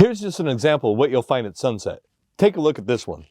Here's just an example of what you'll find at sunset. Take a look at this one.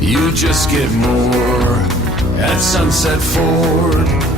You just get more at Sunset Ford.